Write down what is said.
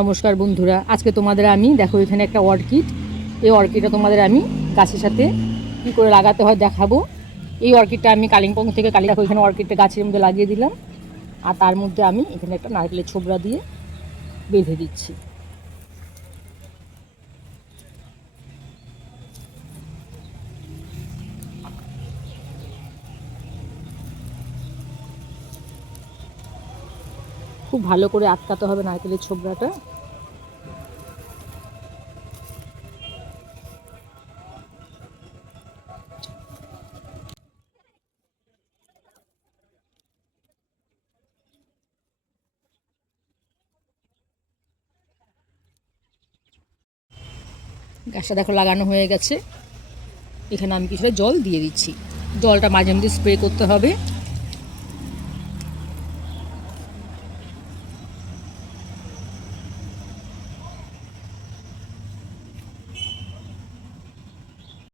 নমস্কার বন্ধুরা, আজকে তোমাদের আমি দেখো এখানে একটা অর্কিড। এই অর্কিডটা তোমাদের আমি গাছের সাথে কী করে লাগাতে হয় দেখাবো। এই অর্কিডটা আমি কালিম্পং থেকে দেখো এখানে অর্কিডটা গাছের মধ্যে লাগিয়ে দিলাম, আর তার মধ্যে আমি এখানে একটা নারকেলের ছোবড়া দিয়ে বেঁধে দিচ্ছি। খুব ভালো করে আটকাতে হবে নারকেলের ছোবড়াটা। গাছটা দেখো লাগানো হয়ে গেছে। এখানে আমি কিছুটা জল দিয়ে দিচ্ছি। জলটা মাঝে মধ্যে স্প্রে করতে হবে,